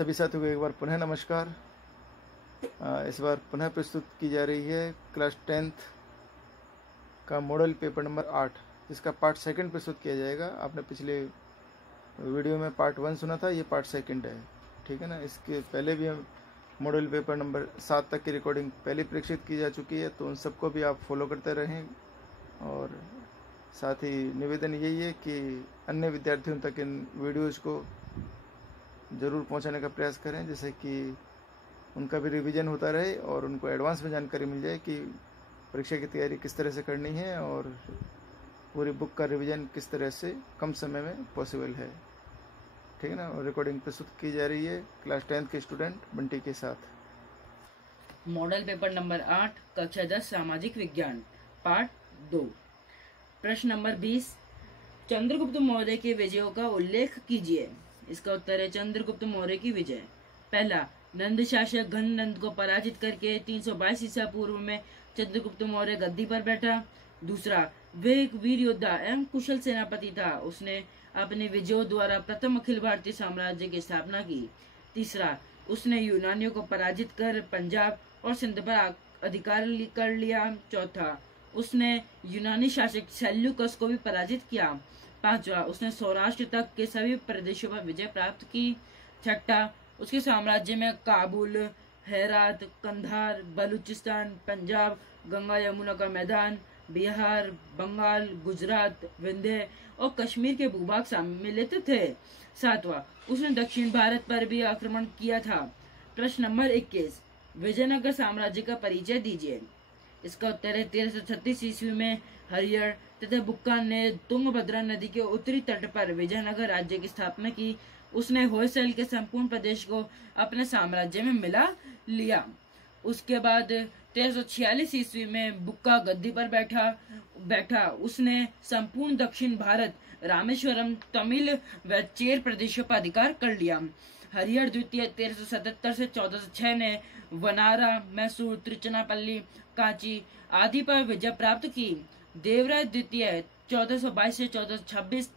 सभी साथियों को एक बार पुनः नमस्कार। इस बार पुनः प्रस्तुत की जा रही है क्लास 10th का मॉडल पेपर नंबर 8, जिसका पार्ट सेकंड प्रस्तुत किया जाएगा। आपने पिछले वीडियो में पार्ट 1 सुना था, ये पार्ट सेकंड है, ठीक है ना। इसके पहले भी हम मॉडल पेपर नंबर 7 तक की रिकॉर्डिंग पहले प्रेषित की जा चुकी है, तो उन सबको भी आप फॉलो करते रहें। और साथ ही निवेदन यही है कि अन्य विद्यार्थियों तक इन वीडियोज़ को ज़रूर पहुंचाने का प्रयास करें, जिससे कि उनका भी रिवीजन होता रहे और उनको एडवांस में जानकारी मिल जाए कि परीक्षा की तैयारी किस तरह से करनी है और पूरी बुक का रिवीजन किस तरह से कम समय में पॉसिबल है, ठीक है ना। और रिकॉर्डिंग प्रस्तुत की जा रही है क्लास 10th के स्टूडेंट बंटी के साथ। मॉडल पेपर नंबर 8 कक्षा 10 सामाजिक विज्ञान पार्ट 2। प्रश्न नंबर 20, चंद्रगुप्त मौर्य के विजयों का उल्लेख कीजिए। इसका उत्तर है चंद्रगुप्त मौर्य की विजय। पहला, नंद शासक घन नंद को पराजित करके 322 ईसा पूर्व में चंद्रगुप्त मौर्य गद्दी पर बैठा। दूसरा, वह एक वीर योद्धा एवं कुशल सेनापति था। उसने अपने विजयों द्वारा प्रथम अखिल भारतीय साम्राज्य की स्थापना की। तीसरा, उसने यूनानियों को पराजित कर पंजाब और सिंध पर अधिकार कर लिया। चौथा, उसने यूनानी शासक सेल्यूकस को भी पराजित किया। पांचवा, उसने सौराष्ट्र तक के सभी प्रदेशों पर विजय प्राप्त की। छठा, उसके साम्राज्य में काबुल, हेरात, कंधार, बलूचिस्तान, पंजाब, गंगा यमुना का मैदान, बिहार, बंगाल, गुजरात, विंध्य और कश्मीर के भूभाग सम्मिलित थे। सातवां, उसने दक्षिण भारत पर भी आक्रमण किया था। प्रश्न नंबर 21, विजयनगर साम्राज्य का परिचय दीजिए। इसका उत्तर है 1336 ईस्वी में हरियर तथा बुक्का ने तुंगभद्रा नदी के उत्तरी तट पर विजयनगर राज्य की स्थापना की। उसने होयसल के संपूर्ण प्रदेश को अपने साम्राज्य में मिला लिया। उसके बाद 1346 ईस्वी में बुक्का गद्दी पर बैठा। उसने संपूर्ण दक्षिण भारत, रामेश्वरम, तमिल व चेर प्रदेशों पर अधिकार कर लिया। हरिहर द्वितीय 1377 से 1406 ने वनारा, मैसूर, त्रिचनापल्ली, कांची आदि पर विजय प्राप्त की। देवराय द्वितीय 1422 से 1426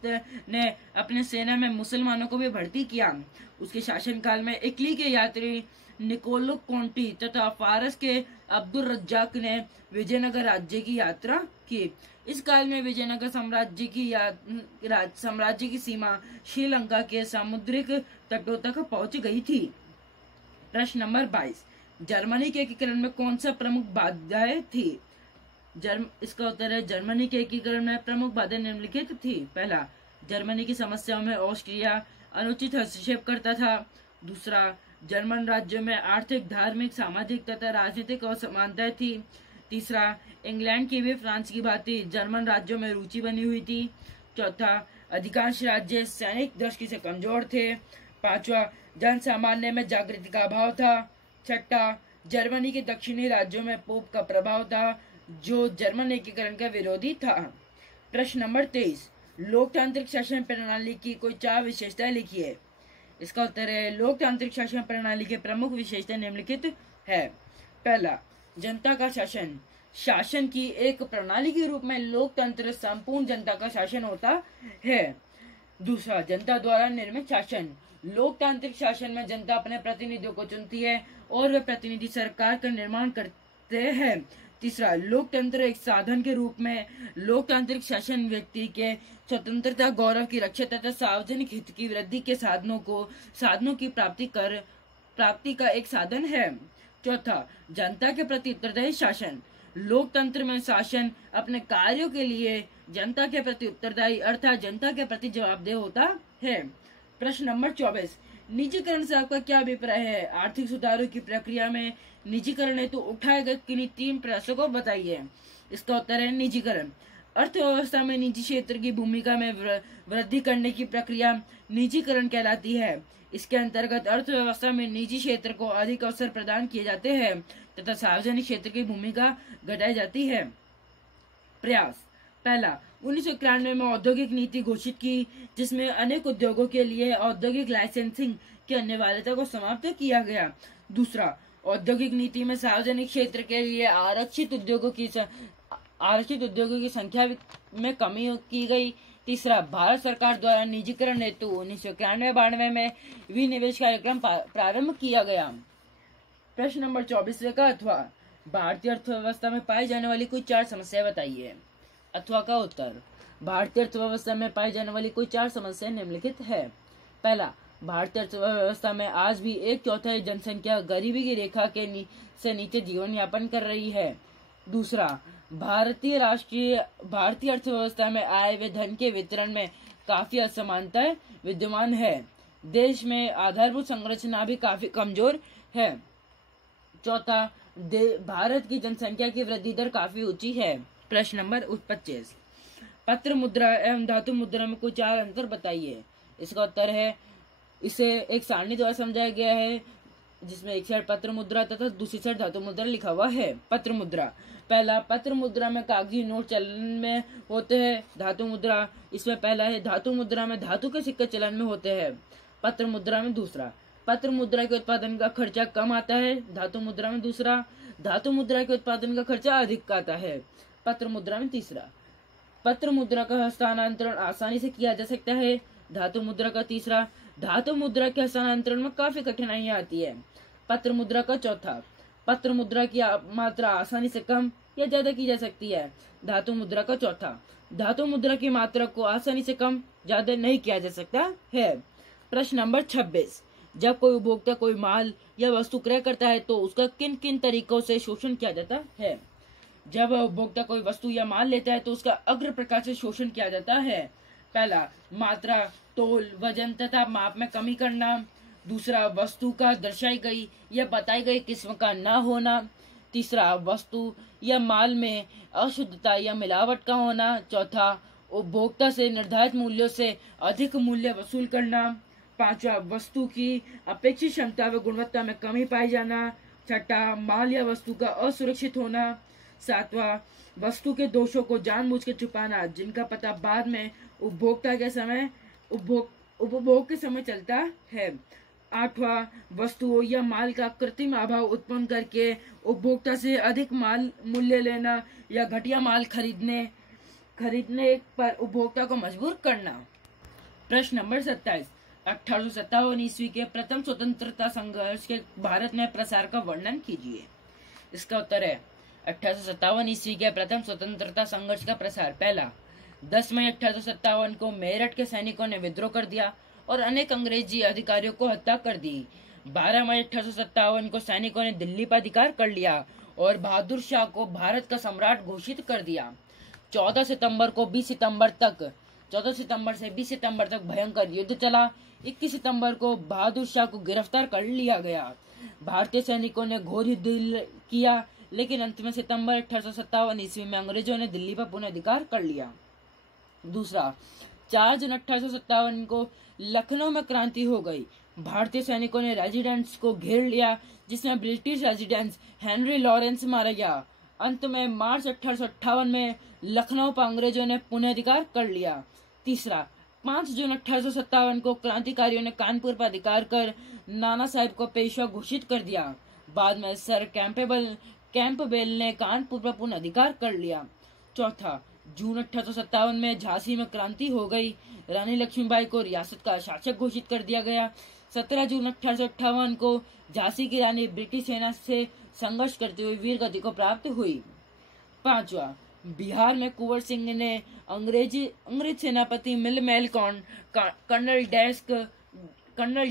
ने अपने सेना में मुसलमानों को भी भर्ती किया। उसके शासनकाल में इटली के यात्री निकोलो कोंटी तथा फारस के अब्दुल रज्जाक ने विजयनगर राज्य की यात्रा की। इस काल में विजयनगर साम्राज्य की सीमा श्रीलंका के सामुद्रिक तटों तक पहुंच गई थी। प्रश्न नंबर 22, जर्मनी के एकीकरण में कौन सा प्रमुख बाधाएं थी? इसका उत्तर है जर्मनी के एकीकरण में प्रमुख बाधाएं निम्नलिखित थी। पहला, जर्मनी की समस्याओं में ऑस्ट्रिया अनुचित हस्तक्षेप करता था। दूसरा, जर्मन राज्यों में आर्थिक, धार्मिक, सामाजिक तथा राजनीतिक असमानताएं थी। तीसरा, इंग्लैंड की भी फ्रांस की भांति जर्मन राज्यों में रुचि बनी हुई थी। चौथा, अधिकांश राज्य सैनिक दृष्टि से कमजोर थे। पांचवा, जन सामान्य में जागृति का अभाव था। छठा, जर्मनी के दक्षिणी राज्यों में पोप का प्रभाव था, जो जर्मन एकीकरण का विरोधी था। प्रश्न नंबर 23, लोकतांत्रिक शासन प्रणाली की कोई 4 विशेषताएं लिखिए। इसका उत्तर है लोकतांत्रिक शासन प्रणाली के प्रमुख विशेषताएं निम्नलिखित है। पहला, जनता का शासन। शासन की एक प्रणाली के रूप में लोकतंत्र संपूर्ण जनता का शासन होता है। दूसरा, जनता द्वारा निर्मित शासन। लोकतांत्रिक शासन में जनता अपने प्रतिनिधियों को चुनती है और वे प्रतिनिधि सरकार का निर्माण करते हैं। तीसरा, लोकतंत्र एक साधन के रूप में लोकतांत्रिक शासन व्यक्ति के स्वतंत्रता, गौरव की रक्षा तथा सार्वजनिक हित की वृद्धि के साधनों की प्राप्ति का एक साधन है। चौथा, जनता के प्रति उत्तरदायी शासन। लोकतंत्र में शासन अपने कार्यों के लिए जनता के प्रति उत्तरदायी अर्थात जनता के प्रति जवाबदेह होता है। प्रश्न नंबर 24, निजीकरण से आपका क्या अभिप्राय है? आर्थिक सुधारों की प्रक्रिया में निजीकरण हेतु उठाए गए किन्हीं 3 प्रयासों को बताइए। इसका उत्तर है निजीकरण। अर्थव्यवस्था में निजी क्षेत्र की भूमिका में वृद्धि करने की प्रक्रिया निजीकरण कहलाती है। इसके अंतर्गत अर्थव्यवस्था में निजी क्षेत्र को अधिक अवसर प्रदान किए जाते हैं तथा सार्वजनिक क्षेत्र की भूमिका घटाई जाती है। प्रयास। पहला, 1991 में औद्योगिक नीति घोषित की, जिसमें अनेक उद्योगों के लिए औद्योगिक लाइसेंसिंग की अनिवार्यता को समाप्त किया गया। दूसरा, औद्योगिक नीति में सार्वजनिक क्षेत्र के लिए आरक्षित उद्योगों की संख्या में कमी की गई। तीसरा, भारत सरकार द्वारा निजीकरण हेतु 1991-92 में विनिवेश कार्यक्रम प्रारंभ किया गया। प्रश्न नंबर 24 का अथवा, भारतीय अर्थव्यवस्था में पाई जाने वाली कोई 4 समस्याएं बताइए। अथवा का उत्तर, भारतीय अर्थव्यवस्था में पाई जाने वाली कोई 4 समस्याएं निम्नलिखित है। पहला, भारतीय अर्थव्यवस्था में आज भी 1/4 जनसंख्या गरीबी की रेखा के से नीचे जीवन यापन कर रही है। दूसरा, भारतीय अर्थव्यवस्था में आय व धन के वितरण में काफी असमानताएं विद्यमान है। देश में आधारभूत संरचना भी काफी कमजोर है। चौथा, भारत की जनसंख्या की वृद्धि दर काफी ऊंची है। प्रश्न नंबर 25, पत्र मुद्रा एवं धातु मुद्रा में कोई 4 अंतर बताइए। इसका उत्तर है, इसे एक सारणी द्वारा समझाया गया है, जिसमें एक साइड पत्र मुद्रा तथा दूसरी साइड धातु मुद्रा लिखा हुआ है। पत्र मुद्रा, पहला, पत्र मुद्रा में कागजी नोट चलन में होते हैं। धातु मुद्रा, इसमें पहला है, धातु मुद्रा में धातु के सिक्के चलन में होते हैं। पत्र मुद्रा में दूसरा, पत्र मुद्रा के उत्पादन का खर्चा कम आता है। धातु मुद्रा में दूसरा, धातु मुद्रा के उत्पादन का खर्चा अधिक आता है। पत्र मुद्रा में तीसरा, पत्र मुद्रा का हस्तांतरण आसानी से किया जा सकता है। धातु मुद्रा का तीसरा, धातु मुद्रा के हस्तांतरण में काफी कठिनाइयां आती है। पत्र मुद्रा का चौथा, पत्र मुद्रा की मात्रा आसानी से कम या ज्यादा की जा सकती है। धातु मुद्रा का चौथा, धातु मुद्रा की मात्रा को आसानी से कम ज्यादा नहीं किया जा सकता है। प्रश्न नंबर 26, जब कोई उपभोक्ता कोई माल या वस्तु क्रय करता है तो उसका किन किन तरीकों से शोषण किया जाता है। जब उपभोक्ता कोई वस्तु या माल लेता है तो उसका अग्र प्रकार से शोषण किया जाता है। पहला, मात्रा, तोल, वजन तथा माप में कमी करना। दूसरा, वस्तु का दर्शाई गई या बताई गई किस्म का न होना। तीसरा, वस्तु या माल में अशुद्धता या मिलावट का होना। चौथा, उपभोक्ता से निर्धारित मूल्यों से अधिक मूल्य वसूल करना। पांचवा, वस्तु की अपेक्षित क्षमता व गुणवत्ता में कमी पाई जाना। छठा, माल या वस्तु का असुरक्षित होना। सातवां, वस्तु के दोषों को जानबूझ के छुपाना, जिनका पता बाद में उपभोक्ता के समय उपभोग के समय चलता है। आठवां, वस्तुओं या माल का कृत्रिम अभाव उत्पन्न करके उपभोक्ता से अधिक माल मूल्य लेना या घटिया माल खरीदने पर उपभोक्ता को मजबूर करना। प्रश्न नंबर 27, 1857 ईस्वी के प्रथम स्वतंत्रता संघर्ष के भारत में प्रसार का वर्णन कीजिए। इसका उत्तर है, 1857 ईस्वी के प्रथम स्वतंत्रता संघर्ष का प्रसार। पहला, 10 मई 1857 को मेरठ के सैनिकों ने विद्रोह कर दिया और अनेक अंग्रेजी अधिकारियों को हत्या कर दी। 12 मई 1857 को सैनिकों ने दिल्ली पर अधिकार कर लिया और बहादुर शाह को भारत का सम्राट घोषित कर दिया। 14 सितंबर से 20 सितंबर तक भयंकर युद्ध चला। 21 सितंबर को बहादुर शाह को गिरफ्तार कर लिया गया। भारतीय सैनिकों ने घोर युद्ध किया, लेकिन अंत में सितंबर 1857 ईस्वी में अंग्रेजों ने दिल्ली पर पुनः अधिकार कर लिया। दूसरा, 4 जून 1857 को लखनऊ में क्रांति हो गई। भारतीय सैनिकों ने रेजिडेंस को घेर लिया, जिसमें ब्रिटिश रेजिडेंस हेनरी लॉरेंस मारा गया। अंत में मार्च 1858 में लखनऊ पर अंग्रेजों ने पुनः अधिकार कर लिया। तीसरा, 5 जून 1857 को क्रांतिकारियों ने कानपुर पर अधिकार कर नाना साहिब को पेशवा घोषित कर दिया। बाद में सर कैंपबेल ने कानपुर पर पुनः अधिकार कर लिया। चौथा, जून 1857 में झांसी में क्रांति हो गई। रानी लक्ष्मीबाई को रियासत का शासक घोषित कर दिया गया। 17 जून 1858 को झांसी की रानी ब्रिटिश सेना से संघर्ष करते हुए वीर गति को प्राप्त हुई। पांचवा, बिहार में कुंवर सिंह ने अंग्रेज सेनापति मिलमेलकॉन, कर्नल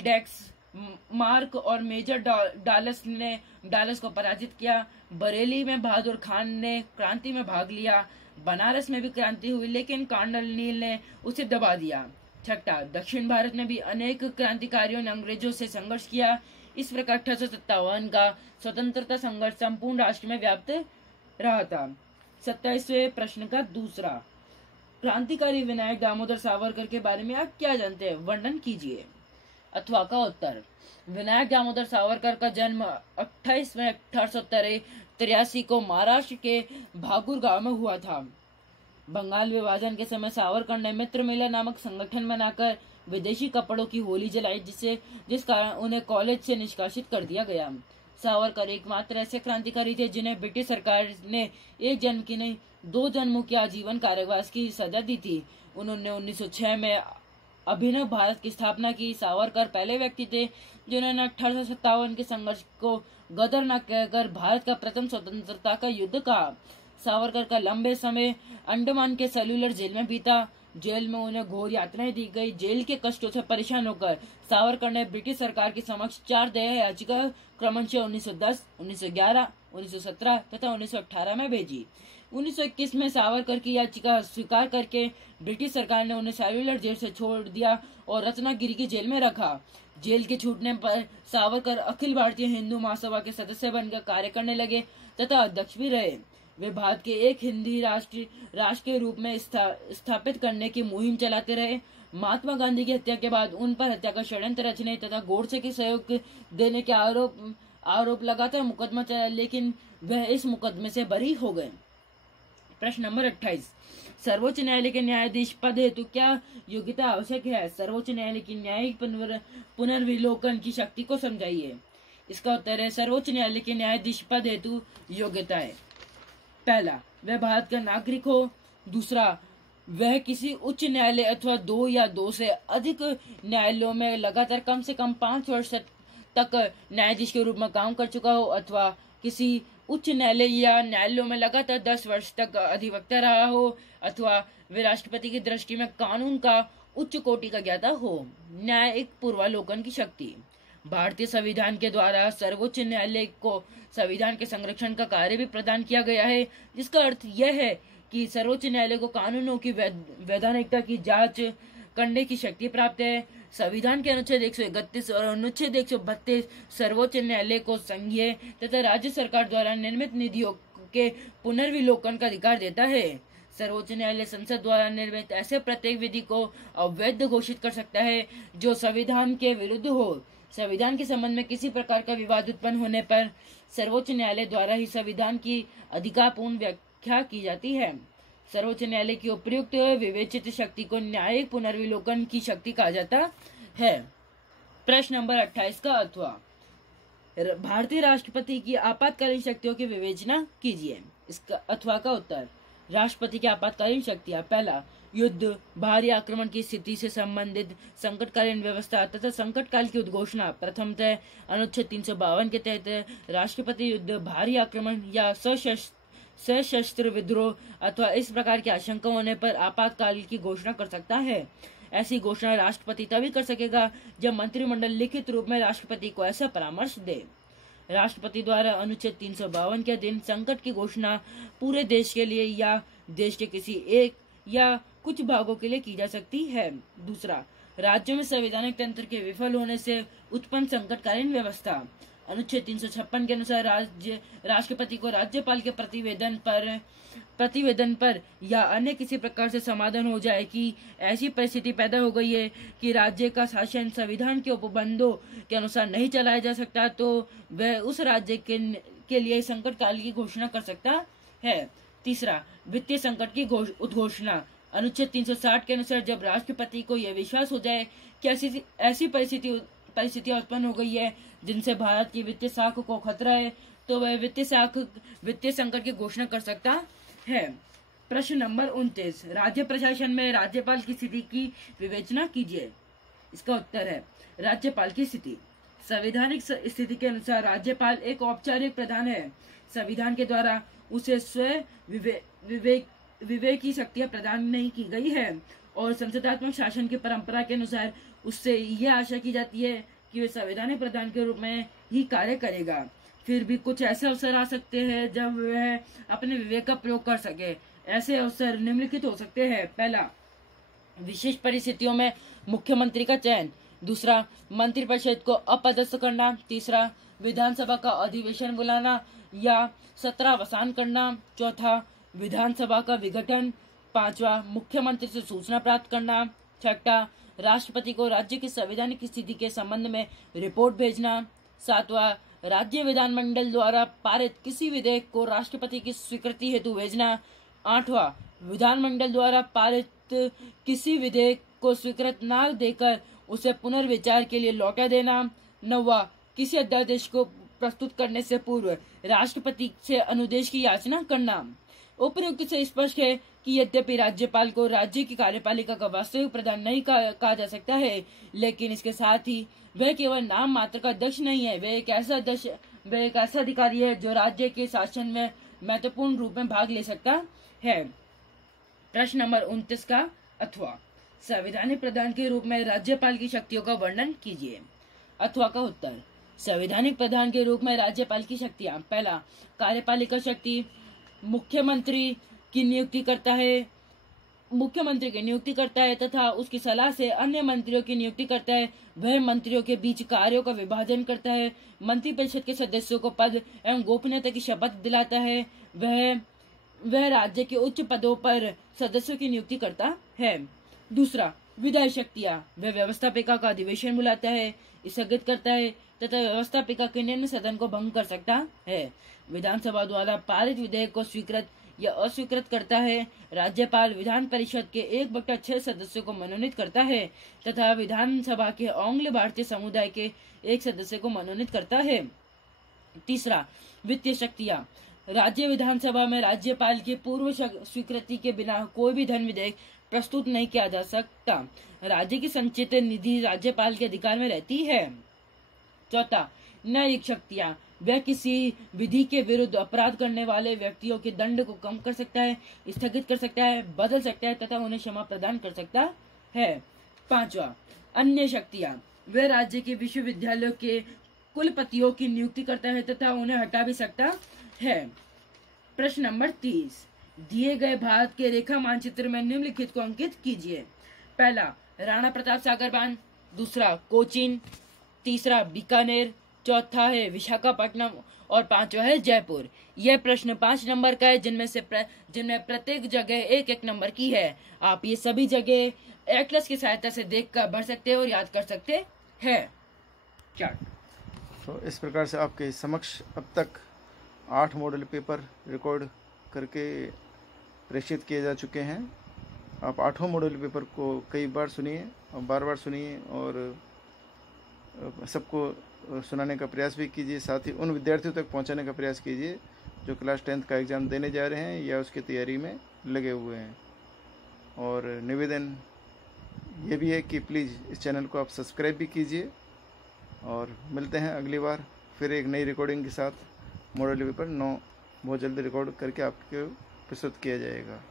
डेक्स मार्क और मेजर डालस को पराजित किया। बरेली में बहादुर खान ने क्रांति में भाग लिया। बनारस में भी क्रांति हुई, लेकिन कर्नल नील ने उसे दबा दिया। छठा, दक्षिण भारत में भी अनेक क्रांतिकारियों ने अंग्रेजों से संघर्ष किया। इस प्रकार 1857 का स्वतंत्रता संघर्ष संपूर्ण राष्ट्र में व्याप्त रहा था। 27वें प्रश्न का दूसरा, क्रांतिकारी विनायक दामोदर सावरकर के बारे में आप क्या जानते हैं, वर्णन कीजिए। अथवा का उत्तर, विनायक दामोदर सावरकर का जन्म 28 मई 1883 को महाराष्ट्र के भागुर गांव में हुआ था। बंगाल विभाजन के समय सावरकर ने मित्र मेला नामक संगठन बनाकर विदेशी कपड़ों की होली जलाई, जिस कारण उन्हें कॉलेज से निष्कासित कर दिया गया। सावरकर एकमात्र ऐसे क्रांतिकारी थे जिन्हें ब्रिटिश सरकार ने 1 जनवरी की नहीं 2 जन्मों के आजीवन कारावास की सजा दी थी। उन्होंने 1906 में अभिनव भारत की स्थापना की। सावरकर पहले व्यक्ति थे जिन्होंने 1857 के संघर्ष को गदर न कहकर भारत का प्रथम स्वतंत्रता का युद्ध कहा। सावरकर का लंबे समय अंडमान के सेल्युलर जेल में बीता। जेल में उन्हें घोर यातनाएं दी गई। जेल के कष्टों से परेशान होकर सावरकर ने ब्रिटिश सरकार के समक्ष 4 दया याचिका क्रमशः 1910, 1911, 1917 तथा 1918 में भेजी। 1921 में सावरकर की याचिका स्वीकार करके ब्रिटिश सरकार ने उन्हें सेल्युलर जेल से छोड़ दिया और रत्नागिरी की जेल में रखा। जेल के छूटने पर सावरकर अखिल भारतीय हिंदू महासभा के सदस्य बनकर कार्य करने लगे तथा अध्यक्ष भी रहे। वे भारत के एक हिंदी राष्ट्र के रूप में स्थापित करने की मुहिम चलाते रहे। महात्मा गांधी की हत्या के बाद उन पर हत्या का षड्यंत्र रचने तथा गोडसे के सहयोग देने के आरोप लगातार मुकदमा चला, लेकिन वह इस मुकदमे से बरी हो गए। प्रश्न नंबर 28, सर्वोच्च न्यायालय के न्यायाधीश पद हेतु क्या योग्यता आवश्यक है? सर्वोच्च न्यायालय की न्यायिक पुनर्विलोकन की शक्ति को समझाइए। इसका उत्तर है सर्वोच्च न्यायालय के न्यायाधीश पद हेतु योग्यता है। पहला, वह भारत का नागरिक हो। दूसरा, वह किसी उच्च न्यायालय अथवा 2 या 2 से अधिक न्यायालयों में लगातार कम से कम 5 वर्ष तक न्यायाधीश के रूप में काम कर चुका हो अथवा किसी उच्च न्यायालय या न्यायालयों में लगातार 10 वर्ष तक अधिवक्ता रहा हो अथवा वे राष्ट्रपति की दृष्टि में कानून का उच्च कोटि का ज्ञाता हो। न्यायिक पूर्वालोकन की शक्ति। भारतीय संविधान के द्वारा सर्वोच्च न्यायालय को संविधान के संरक्षण का कार्य भी प्रदान किया गया है, जिसका अर्थ यह है कि सर्वोच्च न्यायालय को कानूनों की वैधानिकता की जांच करने की शक्ति प्राप्त है। संविधान के अनुच्छेद 131 और अनुच्छेद 132 सर्वोच्च न्यायालय को संघीय तथा राज्य सरकार द्वारा निर्मित निधियों के पुनर्विलोकन का अधिकार देता है। सर्वोच्च न्यायालय संसद द्वारा निर्मित ऐसे प्रत्येक विधि को अवैध घोषित कर सकता है जो संविधान के विरुद्ध हो। संविधान के संबंध में किसी प्रकार का विवाद उत्पन्न होने पर सर्वोच्च न्यायालय द्वारा ही संविधान की अधिकारपूर्ण व्याख्या की जाती है। सर्वोच्च न्यायालय की उपयुक्त विवेचित शक्ति को न्यायिक पुनर्विलोकन की शक्ति कहा जाता है। प्रश्न नंबर 28 का अथवा। भारतीय राष्ट्रपति की आपातकालीन शक्तियों की विवेचना कीजिए। इसका अथवा का उत्तर, राष्ट्रपति की आपातकालीन शक्तियां। पहला, युद्ध, बाहरी आक्रमण की स्थिति से संबंधित संकटकालीन व्यवस्था तथा संकट काल की उद्घोषणा। प्रथमतः अनुच्छेद 352 के तहत राष्ट्रपति युद्ध, बाहरी आक्रमण या सशस्त्र विद्रोह अथवा इस प्रकार की आशंका होने पर आपातकाल की घोषणा कर सकता है। ऐसी घोषणा राष्ट्रपति तभी कर सकेगा जब मंत्रिमंडल लिखित रूप में राष्ट्रपति को ऐसा परामर्श दे। राष्ट्रपति द्वारा अनुच्छेद 352 के अधीन संकट की घोषणा पूरे देश के लिए या देश के किसी एक या कुछ भागों के लिए की जा सकती है। दूसरा, राज्यों में संवैधानिक तंत्र के विफल होने से उत्पन्न संकटकालीन व्यवस्था। अनुच्छेद 356 के अनुसार राष्ट्रपति को राज्यपाल के प्रतिवेदन पर या अन्य किसी प्रकार से समाधान हो जाए कि ऐसी परिस्थिति पैदा हो गई है कि राज्य का शासन संविधान के उपबंधों के अनुसार नहीं चलाया जा सकता, तो वह उस राज्य के लिए संकट काल की घोषणा कर सकता है। तीसरा, वित्तीय संकट की उद्घोषणा। अनुच्छेद 360 के अनुसार जब राष्ट्रपति को यह विश्वास हो जाए कि ऐसी परिस्थितियां उत्पन्न हो गई है जिनसे भारत की वित्तीय साख को खतरा है, तो वह वित्तीय संकट की घोषणा कर सकता है। प्रश्न नंबर 29, राज्य प्रशासन में राज्यपाल की स्थिति की विवेचना कीजिए। इसका उत्तर है राज्यपाल की स्थिति। संवैधानिक स्थिति के अनुसार राज्यपाल एक औपचारिक प्रधान है। संविधान के द्वारा उसे विवेक की शक्तियां प्रदान नहीं की गई है और संसदात्मक शासन की परंपरा के अनुसार उससे यह आशा की जाती है कि वह संवैधानिक प्रधान के रूप में ही कार्य करेगा। फिर भी कुछ ऐसे अवसर आ सकते हैं जब वह अपने विवेक का प्रयोग कर सके। ऐसे अवसर निम्नलिखित हो सकते हैं। पहला, विशेष परिस्थितियों में मुख्यमंत्री का चयन। दूसरा, मंत्रिपरिषद को अपदस्थ करना। तीसरा, विधानसभा का अधिवेशन बुलाना या सत्र अवसान करना। चौथा, विधानसभा का विघटन। पांचवा, मुख्यमंत्री से सूचना प्राप्त करना। छठा, राष्ट्रपति को राज्य की संवैधानिक स्थिति के संबंध में रिपोर्ट भेजना। सातवां, राज्य विधानमंडल द्वारा पारित किसी विधेयक को राष्ट्रपति की स्वीकृति हेतु भेजना। आठवां, विधानमंडल द्वारा पारित किसी विधेयक को स्वीकृत न देकर उसे पुनर्विचार के लिए लौटा देना। नौवां, किसी अध्यादेश को प्रस्तुत करने से पूर्व राष्ट्रपति से अनुदेश की याचना करना। उपर्युक्त से स्पष्ट है कि यद्यपि राज्यपाल को राज्य की कार्यपालिका का वास्तविक प्रधान नहीं कहा जा सकता है, लेकिन इसके साथ ही वह केवल नाम मात्र का अध्यक्ष नहीं है। वह एक ऐसा अधिकारी है जो राज्य के शासन में महत्वपूर्ण रूप में भाग ले सकता है। प्रश्न नंबर 29 का अथवा संवैधानिक प्रधान के रूप में राज्यपाल की शक्तियों का वर्णन कीजिए। अथवा का उत्तर, संवैधानिक प्रधान के रूप में राज्यपाल की शक्तियां। पहला, कार्यपालिका शक्ति। मुख्यमंत्री की नियुक्ति करता है तथा उसकी सलाह से अन्य मंत्रियों की नियुक्ति करता है। वह मंत्रियों के बीच कार्यों का विभाजन करता है। मंत्रिपरिषद के सदस्यों को पद एवं गोपनीयता की शपथ दिलाता है। वह राज्य के उच्च पदों पर सदस्यों की नियुक्ति करता है। दूसरा, विधायी शक्तियां। वह व्यवस्थापिका का अधिवेशन बुलाता है, स्थगित करता है तथा व्यवस्थापिका के निर्णय सदन को भंग कर सकता है। विधानसभा द्वारा पारित विधेयक को स्वीकृत या अस्वीकृत करता है। राज्यपाल विधान परिषद के 1/6 सदस्यों को मनोनीत करता है तथा विधानसभा के आंग्ल भारतीय समुदाय के 1 सदस्य को मनोनीत करता है। तीसरा, वित्तीय शक्तियां। राज्य विधानसभा में राज्यपाल की पूर्व स्वीकृति के बिना कोई भी धन विधेयक प्रस्तुत नहीं किया जा सकता। राज्य की संचित निधि राज्यपाल के अधिकार में रहती है। चौथा, न्यायिक शक्तियां। वह किसी विधि के विरुद्ध अपराध करने वाले व्यक्तियों के दंड को कम कर सकता है, स्थगित कर सकता है, बदल सकता है तथा उन्हें क्षमा प्रदान कर सकता है। पांचवा, अन्य शक्तियां। वह राज्य के विश्वविद्यालयों के कुलपतियों की नियुक्ति करता है तथा उन्हें हटा भी सकता है। प्रश्न नंबर 30, दिए गए भारत के रेखा मानचित्र में निम्नलिखित को अंकित कीजिए। पहला, राणा प्रताप सागर बांध। दूसरा, कोचीन। तीसरा, बीकानेर। चौथा है विशाखापट्टनम और पांचवा है जयपुर। यह प्रश्न 5 नंबर का है, जिनमें प्रत्येक जगह 1-1 नंबर की है। आप ये सभी जगह एटलस की सहायता से देखकर पढ़ सकते हैं और याद कर सकते हैं। तो इस प्रकार से आपके समक्ष अब तक 8 मॉडल पेपर रिकॉर्ड करके प्रेषित किए जा चुके हैं। आप 8 मॉडल पेपर को कई बार सुनिए और बार सुनिए और सबको सुनाने का प्रयास भी कीजिए। साथ ही उन विद्यार्थियों तक पहुंचाने का प्रयास कीजिए जो क्लास 10th का एग्ज़ाम देने जा रहे हैं या उसकी तैयारी में लगे हुए हैं। और निवेदन ये भी है कि प्लीज़ इस चैनल को आप सब्सक्राइब भी कीजिए। और मिलते हैं अगली बार फिर एक नई रिकॉर्डिंग के साथ। मॉडल पेपर 9 बहुत जल्दी रिकॉर्ड करके आपको प्रस्तुत किया जाएगा।